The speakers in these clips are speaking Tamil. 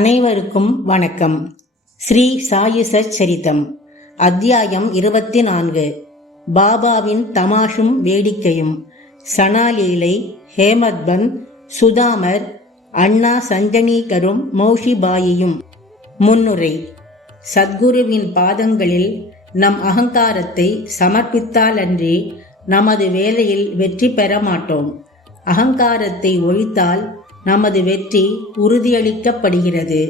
அனைவருக்கும் வணக்கம். ஸ்ரீ சாயுச சரிதம் அத்தியாயம் இருபத்தி நான்கு பாபாவின் தமாஷும் வேடிக்கையும். சனாலீலை ஹேமத்பன் சுதாமர் அண்ணா சஞ்சனீகரும் மௌஷிபாயியும். முன்னுரை. சத்குருவின் பாதங்களில் நம் அகங்காரத்தை சமர்ப்பித்தாலன்றி நமது வேலையில் வெற்றி பெற மாட்டோம். அகங்காரத்தை ஒழித்தால் நமது வெற்றி உறுதியளிக்கப்படுகிறது.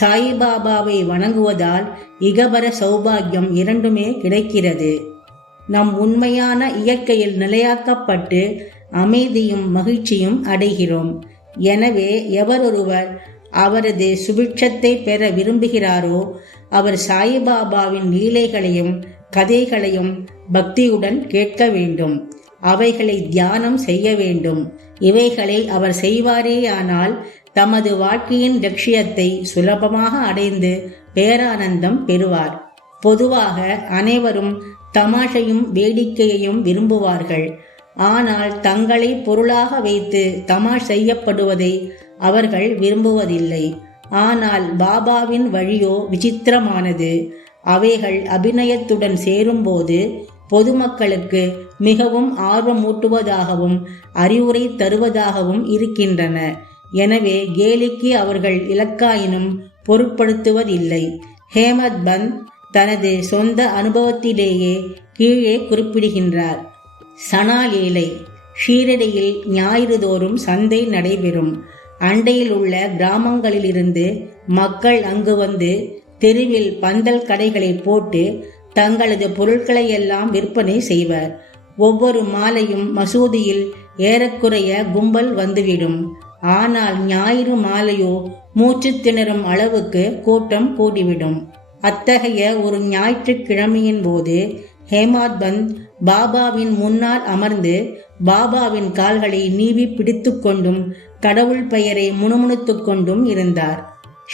சாயிபாபாவை வணங்குவதால் இகபர சௌபாகியம் இரண்டுமே கிடைக்கிறது. நம் உண்மையான இயற்கையில் நிலையாக்கப்பட்டு அமைதியும் மகிழ்ச்சியும் அடைகிறோம். எனவே எவரொருவர் அவரது சுபிட்சத்தை பெற விரும்புகிறாரோ அவர் சாய்பாபாவின் லீலைகளையும் கதைகளையும் பக்தியுடன் கேட்க வேண்டும். அவைகளை தியானம் செய்ய வேண்டும். இவைகளை அவர் செய்வாரேயானால் தமது வாழ்க்கையின் லட்சியத்தை சுலபமாக அடைந்து பேரானந்தம் பெறுவார். பொதுவாக அனைவரும் தமாஷையும் வேடிக்கையையும் விரும்புவார்கள். ஆனால் தங்களை பொருளாக வைத்து தமாஷ் செய்யப்படுவதை அவர்கள் விரும்புவதில்லை. ஆனால் பாபாவின் வழியோ விசித்திரமானது. அவைகள் அபிநயத்துடன் சேரும்போது பொதுமக்களுக்கு மிகவும் ஆர்வமூட்டுவதாகவும் அறிவுரை தருவதாகவும் இருக்கின்றன. எனவே கேலிக்கு அவர்கள் இலக்காயினும் பொருட்படுத்துவதில்லை. ஹேமத் பந்த் தனது சொந்த அனுபவத்திலேயே கீழே குறிப்பிடுகின்றார். சனாலீலை ஷீரடியில் ஞாயிறுதோறும் சந்தை நடைபெறும். அண்டையில் உள்ள கிராமங்களிலிருந்து மக்கள் அங்கு வந்து தெருவில் பந்தல் கடைகளை போட்டு தங்களது பொருட்களை எல்லாம் விற்பனை செய்வர். ஒவ்வொரு மாலையும் மசூதியில் ஏறக்குறைய கும்பல் வந்துவிடும். ஆனால் ஞாயிறு மாலையோ மூச்சு திணறும் அளவுக்கு கூட்டம் கூடிவிடும். அத்தகைய ஒரு ஞாயிற்றுக்கிழமையின் போது ஹேமாத் பந்த் பாபாவின் முன்னால் அமர்ந்து பாபாவின் கால்களை நீவி பிடித்து கொண்டும் கடவுள் பெயரை முணுமுணுத்துக் கொண்டும் இருந்தார்.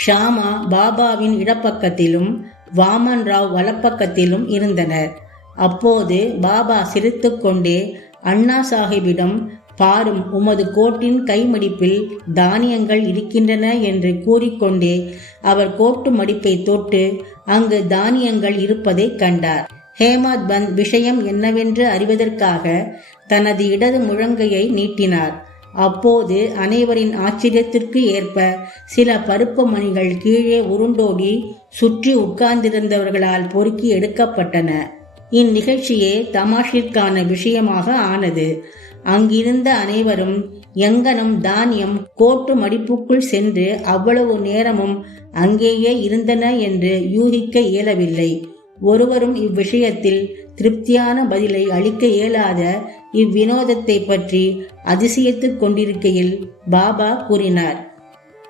ஷாமா பாபாவின் இடப்பக்கத்திலும் வாமன் ராவ் வலப்பக்கத்திலும் இருந்தனர். அப்போது பாபா சிரித்துக்கொண்டே அண்ணா சாஹிபிடம் பாரும் உமது கோட்டின் கைமடிப்பில் தானியங்கள் இருக்கின்றன என்று கூறிக்கொண்டே அவர் கோட்டு மடிப்பை தொட்டு அங்கு தானியங்கள் இருப்பதை கண்டார். ஹேமாத் பந்த் விஷயம் என்னவென்று அறிவதற்காக தனது இடது முழங்கையை நீட்டினார். அப்போது அனைவரின் ஆச்சரியத்திற்கு ஏற்ப சில பருப்பு மணிகள் கீழே உருண்டோடி சுற்றி உட்கார்ந்திருந்தவர்களால் பொறுக்கி எடுக்கப்பட்டன. இந்நிகழ்ச்சியே தமாஷிற்கான விஷயமாக ஆனது. அங்கிருந்த அனைவரும் எங்கனும் தானியம் கோட்டு மடிப்புக்குள் சென்று அவ்வளவு நேரமும் அங்கேயே இருந்தன என்று யூகிக்க இயலவில்லை. ஒருவரும் இவ்விஷயத்தில் திருப்தியான பதிலை அளிக்க இயலாத இவ்வினோதத்தை பற்றி அதிசயித்துக் கொண்டிருக்கையில் பாபா கூறினார்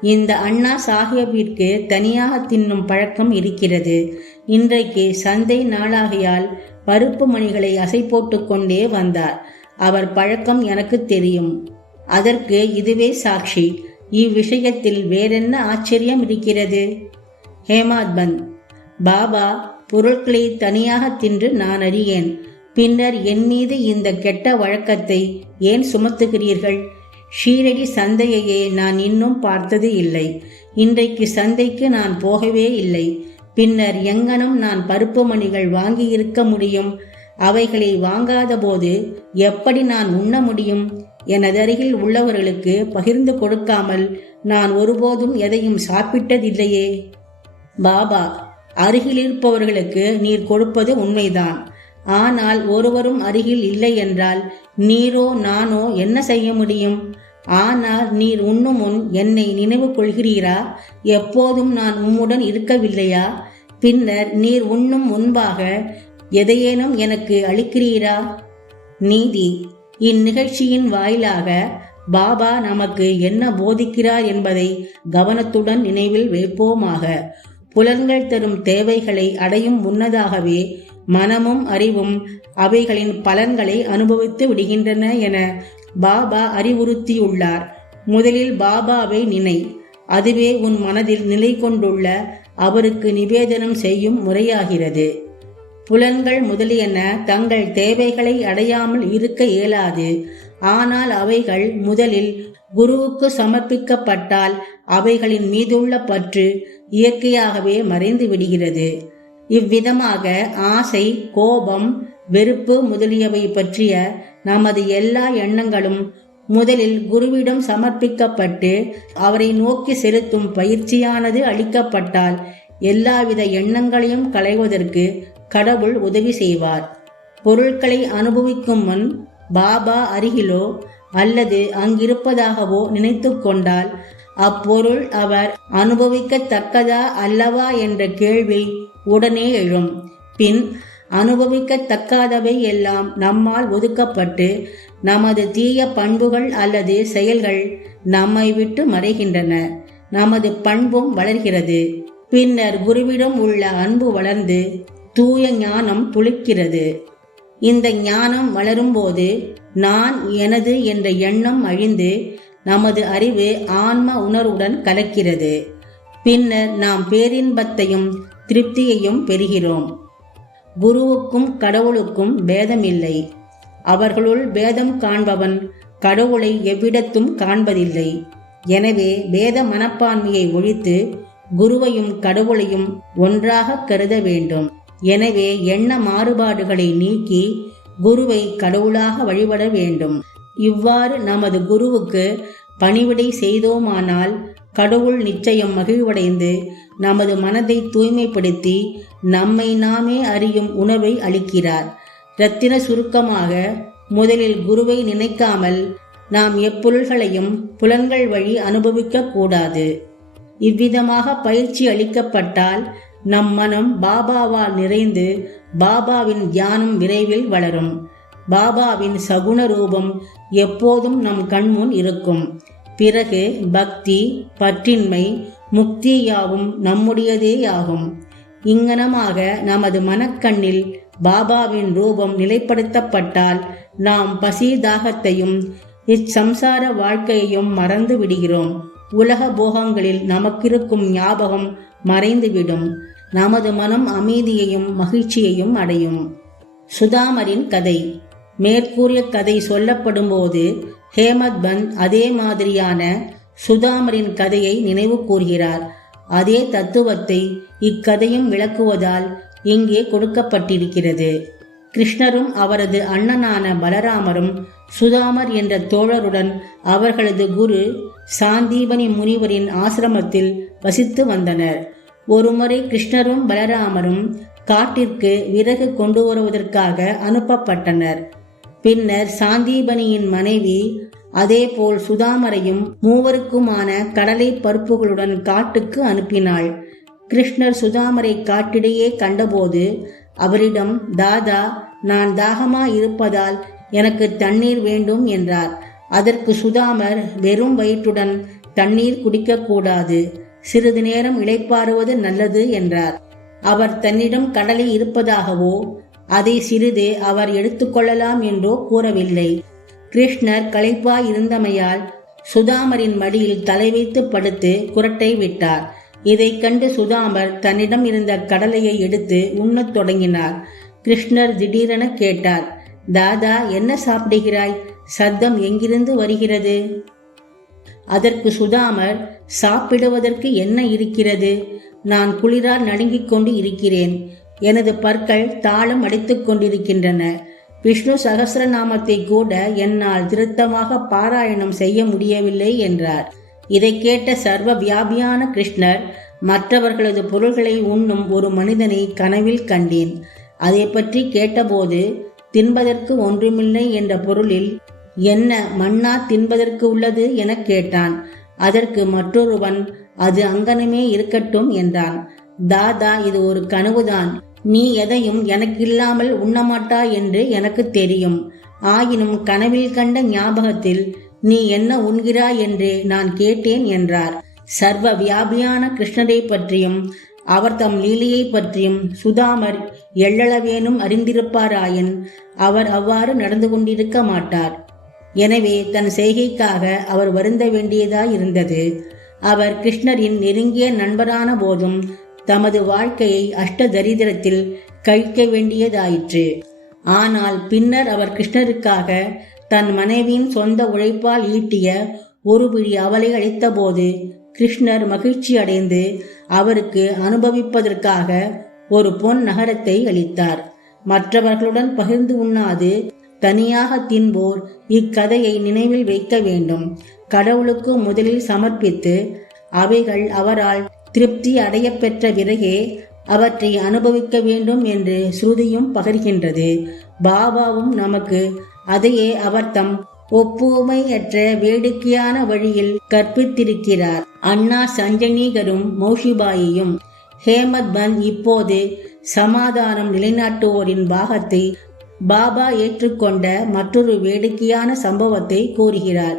இந்த அண்ணா சாஹிப்பிற்கு தனியாக தின்னும் பழக்கம் இருக்கிறது. இன்றைக்கு சந்தை நாளாகையால் பருப்பு மணிகளை அசை போட்டுக்கொண்டே வந்தார். அவர் பழக்கம் எனக்கு தெரியும். அதற்கு இதுவே சாட்சி. இவ்விஷயத்தில் வேறென்ன ஆச்சரியம் இருக்கிறது? ஹேமாத் பந்த் பாபா பொருட்களை தனியாக தின்று நான் அறியேன். பின்னர் என் மீது இந்த கெட்ட வழக்கத்தை ஏன் சுமத்துகிறீர்கள்? ஷீரடி சந்தையையே நான் இன்னும் பார்த்தது இல்லை. இன்றைக்கு சந்தைக்கு நான் போகவே இல்லை. பின்னர் எங்கனம் நான் பருப்பு மணிகள் வாங்கி இருக்க முடியும்? அவைகளை வாங்காத போது எப்படி நான் உண்ண முடியும்? எனதருகில் உள்ளவர்களுக்கு பகிர்ந்து கொடுக்காமல் நான் ஒருபோதும் எதையும் சாப்பிட்டதில்லையே. பாபா அருகில் இருப்பவர்களுக்கு நீர் கொடுப்பது உண்மைதான். ஆனால் ஒருவரும் அருகில் இல்லை என்றால் நீரோ நானோ என்ன செய்ய முடியும்? ஆனால் நீர் உண்ணும் முன் என்னை நினைவு கொள்கிறீரா? எப்போதும் நான் உம்முடன் இருக்கவில்லையா? பின்னர் நீர் உண்ணும் முன்பாக எதையேனும் எனக்கு அளிக்கிறீரா? நீதி இந்நிகழ்ச்சியின் வாயிலாக பாபா நமக்கு என்ன போதிக்கிறார் என்பதை கவனத்துடன் நினைவில் வைப்போமாக. புலன்கள் தரும் தேவைகளை அடையும் முன்னதாகவே மனமும் அறிவும் அவைகளின் பலன்களை அனுபவித்து விடுகின்றன என பாபா அறிவுறுத்தியுள்ளார். முதலில் பாபாவை நினை. அதுவே உன் மனதில் நிலை கொண்டுள்ள அவருக்கு நிவேதனம் செய்யும் முறையாகிறது. புலன்கள் முதலியன தங்கள் தேவைகளை அடையாமல் இருக்க இயலாது. ஆனால் அவைகள் முதலில் குருவுக்கு சமர்ப்பிக்கப்பட்டால் அவைகளின் மீதுள்ள பற்று இயற்கையாகவே மறைந்து விடுகிறது. இவ்விதமாக ஆசை கோபம் வெறுப்பு முதலியவை பற்றிய நமது எல்லா எண்ணங்களும் முதலில் குருவிடம் சமர்ப்பிக்கப்பட்டு அவரை நோக்கி செலுத்தும் பயிற்சியானது அளிக்கப்பட்டால் எல்லாவித எண்ணங்களையும் களைவதற்கு கடவுள் உதவி செய்வார். பொருட்களை அனுபவிக்கும் முன் பாபா அருகிலோ அல்லது அங்கிருப்பதாகவோ நினைத்து கொண்டால் அப்பொருள் அவர் அனுபவிக்கத்தக்கதா அல்லவா என்ற கேள்வி உடனே எழும். பின் அனுபவிக்கத்தக்காதவை எல்லாம் நம்மால் ஒதுக்கப்பட்டு நமது தீய பண்புகள் அல்லது செயல்கள் நம்மை விட்டு மறைகின்றன. நமது பண்பும் வளர்கிறது. பின்னர் குருவிடம் உள்ள அன்பு வளர்ந்து தூய ஞானம் துளிக்கிறது. இந்த ஞானம் வளரும்போது நான் எனது என்ற எண்ணம் அழிந்து நமது அறிவு ஆன்ம உணர்வுடன் கலக்கிறது. பின்னர் நாம் பேரின்பத்தையும் திருப்தியையும் பெறுகிறோம். குருவுக்கும் கடவுளுக்கும் பேதமில்லை. அவர்களுள் பேதம் காண்பவன் கடவுளை எவ்விடத்தும் காண்பதில்லை. எனவே வேத மனப்பான்மையை ஒழித்து குருவையும் கடவுளையும் ஒன்றாக கருத வேண்டும். எனவே எண்ண மாறுபாடுகளை நீக்கி குருவை கடவுளாக வழிபட வேண்டும். இவ்வாறு நமது குருவுக்கு பணிவிடை செய்தோமானால் கடவுள் நிச்சயம் மகிழ்வடைந்து நமது மனதை தூய்மைப்படுத்தி நம்மை நாமே அறியும் உணர்வை அளிக்கிறார். ரத்தின சுருக்கமாக முதலில் குருவை நினைக்காமல் நாம் எப்பொருள்களையும் புலன்கள் வழி அனுபவிக்க கூடாது. இவ்விதமாக பயிற்சி அளிக்கப்பட்டால் நம் மனம் பாபாவால் நிறைந்து பாபாவின் தியானம் விரைவில் வளரும். பாபாவின் சகுண ரூபம் எப்போதும் நம் கண்முன் இருக்கும். பிறகு பக்தி பற்றின்மை முக்தி யாவும் நம்முடையதேயாகும். இங்கனமாக நமது மனக்கண்ணில் பாபாவின் ரூபம் நிலைப்படுத்தப்பட்டால் நாம் பசி தாகத்தையும் இச்சம்சார வாழ்க்கையையும் மறந்து விடுகிறோம். உலக போகங்களில் நமக்கிருக்கும் ஞாபகம் மறைந்துவிடும். நமது மனம் அமைதியையும் மகிழ்ச்சியையும் அடையும். சுதாமரின் கதை. மேற்கூறிய கதை சொல்லப்படும் போது ஹேமத் பந்த் அதே மாதிரியான சுதாமரின் கதையை நினைவு கூறுகிறார். அதே தத்துவத்தை இக்கதையும் விளக்குவதால் இங்கே கொடுக்கப்பட்டிருக்கிறது. கிருஷ்ணரும் அவரது அண்ணனான பலராமரும் சுதாமர் என்ற தோழருடன் அவர்களது குரு சாந்தீபனி முனிவரின் ஆசிரமத்தில் வசித்து வந்தனர். ஒருமுறை கிருஷ்ணரும் பலராமரும் காட்டிற்கு விறகு கொண்டு வருவதற்காக அனுப்பப்பட்டனர். பின்னர் சாந்தீபனியின் மனைவி அதேபோல் சுதாமரையும் மூவருக்குமான கடலை பருப்புகளுடன் காட்டுக்கு அனுப்பினாள். கிருஷ்ணர் சுதாமரை காட்டிடையே கண்டபோது அவரிடம் தாதா நான் தாகமா இருப்பதால் எனக்கு தண்ணீர் வேண்டும் என்றார். அதற்கு சுதாமர் வெறும் வயிற்றுடன் தண்ணீர் குடிக்கக்கூடாது சிறிது நேரம் இளைப்பாறுவது நல்லது என்றார். அவர் தன்னிடம் கடலை இருப்பதாகவோ அதை சிறிது அவர் எடுத்துக்கொள்ளலாம் என்றோ கூறவில்லை. கிருஷ்ணர் களைப்பாய் இருந்தமையால் சுதாமரின் மடியில் தலை வைத்து படுத்து குரட்டை விட்டார். இதைக் கண்டு சுதாமர் தன்னிடம் இருந்த கடலையை எடுத்து உண்ணத் தொடங்கினார். கிருஷ்ணர் திடீரென கேட்டார் தாதா என்ன சாப்பிடுகிறாய்? சத்தம் எங்கிருந்து வருகிறது? அதற்கு சுதாமர் சாப்பிடுவதற்கு என்ன இருக்கிறது? நான் குளிரால் நடுங்கிக் கொண்டு இருக்கிறேன். எனது பற்கள் தாளம் அடித்துக் கொண்டிருக்கின்றன. விஷ்ணு சகசிரநாமத்தை கூட என்னால் திருத்தமாக பாராயணம் செய்ய முடியவில்லை என்றார். இதை கேட்ட சர்வ வியாபியான கிருஷ்ணர் மற்றவர்களது பொருள்களை உண்ணும் ஒரு மனிதனை கனவில் கண்டேன். அதை பற்றி கேட்டபோது தின்பதற்கு ஒன்றுமில்லை என்ற பொருளில் என்ன மண்ணா தின்பதற்கு உள்ளது என கேட்டான். அதற்கு மற்றொருவன் அது அங்கனமே இருக்கட்டும் என்றான். தாதா இது ஒரு கனவுதான். நீ எதையும் எனக்கில்லாமல் உண்ணமாட்டா என்று எனக்கு தெரியும். ஆயினும் கனவில் கண்ட ஞாபகத்தில் நீ என்ன உண்கிறாய் என்று நான் கேட்டேன் என்றார். சர்வ வியாபியான கிருஷ்ணரை பற்றியும் அவர் தம் லீலையை பற்றியும் சுதாமர் எள்ளளவேனும் அறிந்திருப்பாராயின் அவர் அவ்வாறு நடந்து கொண்டிருக்க மாட்டார். எனவே தன் செய்கைக்காக அவர் வருந்த வேண்டியதாயிருந்தது. அவர் கிருஷ்ணரின் நெருங்கிய நண்பரான போதும் தமது வாழ்க்கையை அஷ்டதரித்திரத்தில் கழிக்க வேண்டியதாயிற்று. ஆனால் பின்னர் அவர் கிருஷ்ணருக்காக தன் மனைவியின் சொந்த உழைப்பால் ஈட்டிய ஒரு பிடி அவலை அளித்தபோது கிருஷ்ணர் மகிழ்ச்சி அடைந்து அவருக்கு அனுபவிப்பதற்காக ஒரு பொன் நகரத்தை அளித்தார். மற்றவர்களுடன் பகிர்ந்து உண்ணாது தனியாக தின்போர் இக்கதையை நினைவில் வைக்க வேண்டும். கடவுளுக்கு முதலில் சமர்ப்பித்து அவைகள் அவரால் திருப்தி அடைய பெற்ற பிறகே அவற்றை அனுபவிக்க வேண்டும் என்று ஸ்ருதியும் பகர்கின்றது. பாபாவும் நமக்கு அதையே அவர் தம் ஒப்புமையற்ற வேடிக்கையான வழியில் கற்பித்திருக்கிறார். அண்ணா சஞ்சனீகரும் மௌஷிபாயியும் ஹேமத் பந்த் இப்போது சமாதானம் நிலைநாட்டுவோரின் பாகத்தை பாபா ஏற்றுக்கொண்ட மற்றொரு வேடிக்கையான சம்பவத்தை கூறுகிறார்.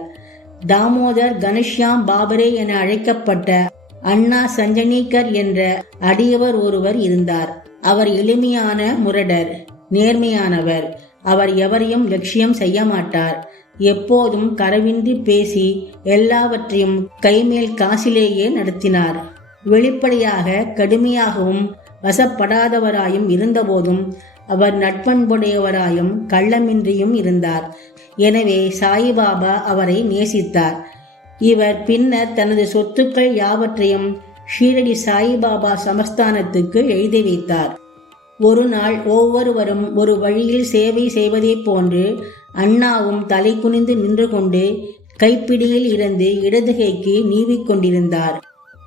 தாமோதர் கணேஷ்யாம் பாபரே என அழைக்கப்பட்ட அண்ணா சஞ்சனீகர் என்ற அடியவர் ஒருவர் இருந்தார். அவர் எளிமையான முரடர் நேர்மையானவர். அவர் எவரையும் லட்சியம் செய்ய மாட்டார். எப்போதும் கரவின்றி பேசி எல்லாவற்றையும் கைமேல் காசிலேயே நடத்தினார். வெளிப்படையாக கடுமையாகவும் வசப்படாதவராயும் இருந்தபோதும் அவர் நட்பண்புடையவராயும் கள்ளமின்றியும் இருந்தார். எனவே சாயிபாபா அவரை நேசித்தார். இவர் பின்னர் தனது சொத்துக்கள் யாவற்றையும் ஷீரடி சாயிபாபா சமஸ்தானத்துக்கு எழுதி வைத்தார். ஒரு நாள் ஒவ்வொருவரும் ஒரு வழியில் சேவை செய்வதைப் போன்று அண்ணாவும் தலை குனிந்து நின்று கொண்டு கைப்பிடியில் இருந்து இடதுகைக்கு நீவிக்கொண்டிருந்தார்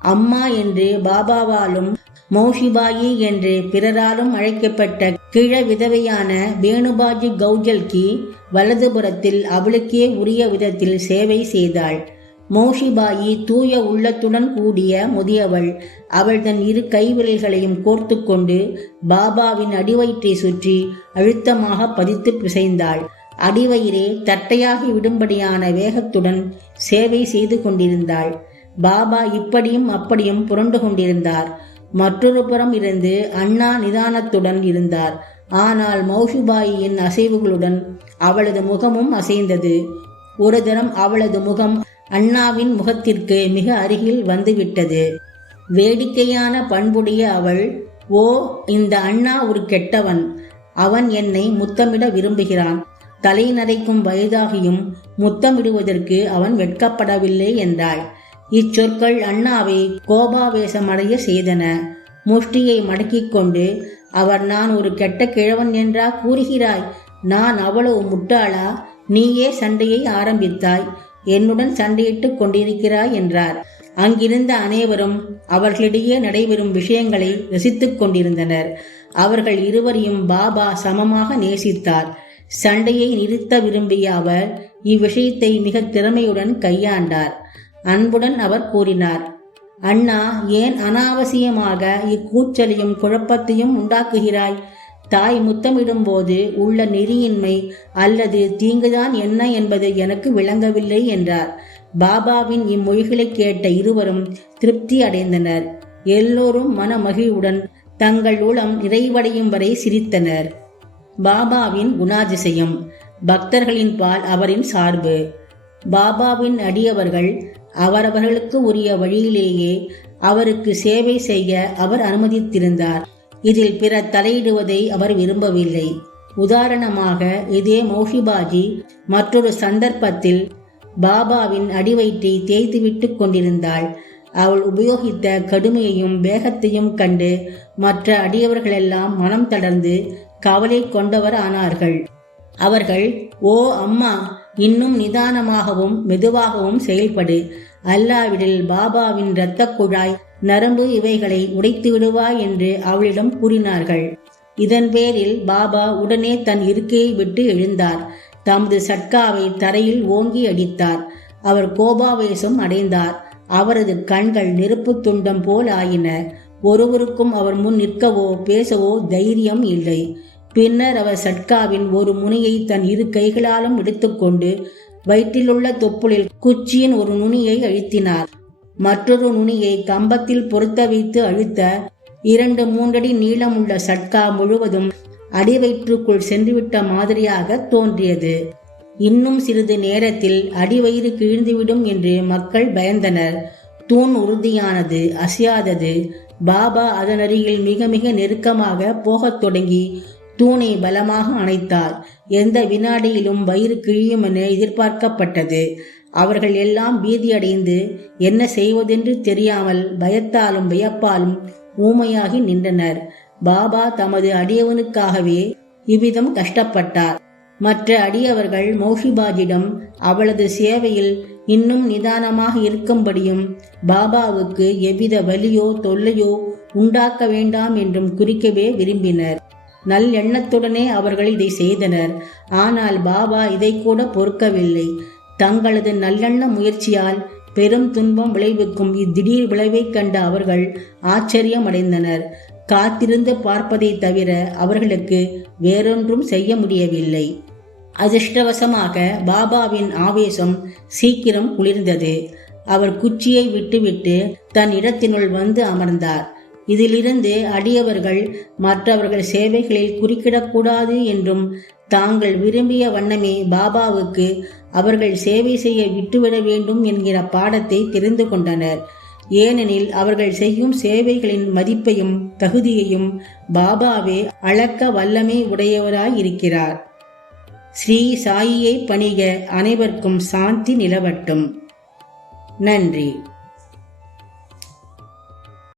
அம்மா என்று பாபாவாலும் மௌஷிபாயி என்று பிறராலும் அழைக்கப்பட்ட கிழ விதவையான வேணுபாஜி கௌஜல்கி வலதுபுறத்தில் அவளுக்கே உரிய விதத்தில் சேவை செய்தாள். மோஷிபாயி தூய உள்ளத்துடன் கூடிய முதியவள். அவள் தன் இரு கைவிரல்களையும் கோர்த்து கொண்டு பாபாவின் அடிவயிற்றை சுற்றி அழுத்தமாக பதித்து பிசைந்தாள். அடிவயிறே தட்டையாகி விடும்படியான வேகத்துடன் சேவை செய்து கொண்டிருந்தாள். பாபா இப்படியும் அப்படியும் புரண்டு கொண்டிருந்தார். மற்றொரு புறம் இருந்து அண்ணா நிதானத்துடன் இருந்தார். ஆனால் மௌஷுபாயின் அசைவுகளுடன் அவளது முகமும் அசைந்தது. ஒரு தரம் அவளது முகம் அண்ணாவின் முகத்திற்கு மிக அருகில் வந்துவிட்டது. வேடிக்கையான பண்புடைய அவள் ஓ இந்த அண்ணா ஒரு கெட்டவன். அவன் என்னை முத்தமிட விரும்புகிறான். தலை நரைக்கும் வயதாகியும் முத்தமிடுவதற்கு அவன் வெட்கப்படவில்லை என்றாள். இச்சொற்கள் அண்ணாவை கோபாவேசமடைய செய்தன. முஷ்டியை மடக்கிக் கொண்டு அவர் நான் ஒரு கெட்ட கிழவன் என்றா கூறுகிறாய்? நான் அவ்வளவு முட்டாளா? நீயே சண்டையை ஆரம்பித்தாய். என்னுடன் சண்டையிட்டுக் கொண்டிருக்கிறாய் என்றார். அங்கிருந்த அனைவரும் அவர்களிடையே நடைபெறும் விஷயங்களை ரசித்துக் கொண்டிருந்தனர். அவர்கள் இருவரையும் பாபா சமமாக நேசித்தார். சண்டையை நிறுத்த விரும்பிய அவர் இவ்விஷயத்தை மிக திறமையுடன் கையாண்டார். அன்புடன் அவர் கூறினார் அண்ணா ஏன் அனாவசியமாக இக்கூச்சலையும் குழப்பத்தையும் உண்டாக்குகிறாய்? தாய் முத்தமிடும் போது உள்ள நெறியின்மை அல்லது தீங்குதான் என்ன என்பது எனக்கு விளங்கவில்லை என்றார். பாபாவின் இம்மொழிகளை கேட்ட இருவரும் திருப்தி அடைந்தனர். எல்லோரும் மனமகிழ்வுடன் தங்கள் உளம் நிறைவடையும் வரை சிரித்தனர். பாபாவின் குணாதிசயம் பக்தர்களின் பால் அவரின் சார்பு. பாபாவின் அடியவர்கள் அவரவர்களுக்கு உரிய வழியிலேயே அவருக்கு சேவை செய்ய அவர் அனுமதித்திருந்தார். இதில் பிற தலையிடுவதை அவர் விரும்பவில்லை. உதாரணமாக இதே மௌஷிபாஜி மற்றொரு சந்தர்ப்பத்தில் பாபாவின் அடிவயிற்றை தேய்த்துவிட்டு கொண்டிருந்தாள். அவள் உபயோகித்த கடுமையையும் வேகத்தையும் கண்டு மற்ற அடியவர்களெல்லாம் மனம் தளர்ந்து கவலை கொண்டவர் ஆனார்கள். அவர்கள் ஓ அம்மா இன்னும் நிதானமாகவும் மெதுவாகவும் செயல்படு. அல்லாவிடில் பாபாவின் இரத்த குழாய் நரம்பு இவைகளை உடைத்து விடுவா என்று அவளிடம் கூறினார்கள். இதன் பேரில் பாபா உடனே தன் இருக்கையை விட்டு எழுந்தார். தமது சட்காவை தரையில் ஓங்கி அடித்தார். அவர் கோபாவேசம் அடைந்தார். அவரது கண்கள் நெருப்பு துண்டம் போல் ஆயின. ஒருவருக்கும் அவர் முன் நிற்கவோ பேசவோ தைரியம் இல்லை. பின்னர் அவர் சட்காவின் ஒரு முனையை தன் இரு கைகளாலும் எடுத்துக்கொண்டு வயிற்றிலுள்ள தொப்புளில் குச்சியின் ஒரு நுனியை அழுத்தினார். மற்றொரு நுனியை கம்பத்தில் பொருத்த வைத்து அழுத்த இரண்டு மூன்றடி நீளமுள்ள சட்கா முழுவதும் அடிவயிற்றுக்குள் சென்றுவிட்ட மாதிரியாக தோன்றியது. இன்னும் சிறிது நேரத்தில் அடிவயிறு கிழிந்துவிடும் என்று மக்கள் பயந்தனர். தூண் உறுதியானது அசையாதது. பாபா அதன் அருகில் மிக மிக நெருக்கமாக போகத் தொடங்கி தூணை பலமாக அணைத்தார். எந்த வினாடியிலும் வயிறு கிழியும் என எதிர்பார்க்கப்பட்டது. அவர்கள் எல்லாம் பீதியடைந்து என்ன செய்வதென்று தெரியாமல் பயத்தாலும் வியப்பாலும் ஊமையாகி நின்றனர். பாபா தமது அடியவனுக்காகவே இவ்விதம் கஷ்டப்பட்டார். மற்ற அடியவர்கள் மோஷிபாஜிடம் அவளது சேவையில் இன்னும் நிதானமாக இருக்கும்படியும் பாபாவுக்கு எவ்வித வலியோ தொல்லையோ உண்டாக்க வேண்டாம் என்றும் குறிக்கவே விரும்பினர். நல்லெண்ணத்துடனே அவர்கள் இதை செய்தனர். ஆனால் பாபா இதை கூட பொறுக்கவில்லை. தங்களது நல்லெண்ண முயற்சியால் பெரும் துன்பம் விளைவிக்கும் இத்திடீர் விளைவைக் கண்ட அவர்கள் ஆச்சரியமடைந்தனர். காத்திருந்து பார்ப்பதை தவிர அவர்களுக்கு வேறொன்றும் செய்ய முடியவில்லை. அதிர்ஷ்டவசமாக பாபாவின் ஆவேசம் சீக்கிரம் குளிர்ந்தது. அவர் குச்சியை விட்டுவிட்டு தன் இடத்தினுள் வந்து அமர்ந்தார். இதிலிருந்து அடியவர்கள் மற்றவர்கள் சேவைகளில் குறுக்கிடக்கூடாது என்றும் தாங்கள் விரும்பிய வண்ணமே பாபாவுக்கு அவர்கள் சேவை செய்ய விட்டுவிட வேண்டும் என்கிற பாடத்தை தெரிந்து கொண்டனர். ஏனெனில் அவர்கள் செய்யும் சேவைகளின் மதிப்பையும் தகுதியையும் பாபாவே அளக்க வல்லமை உடையவராயிருக்கிறார். ஸ்ரீ சாயியை பணிக அனைவருக்கும் சாந்தி நிலவட்டும். நன்றி.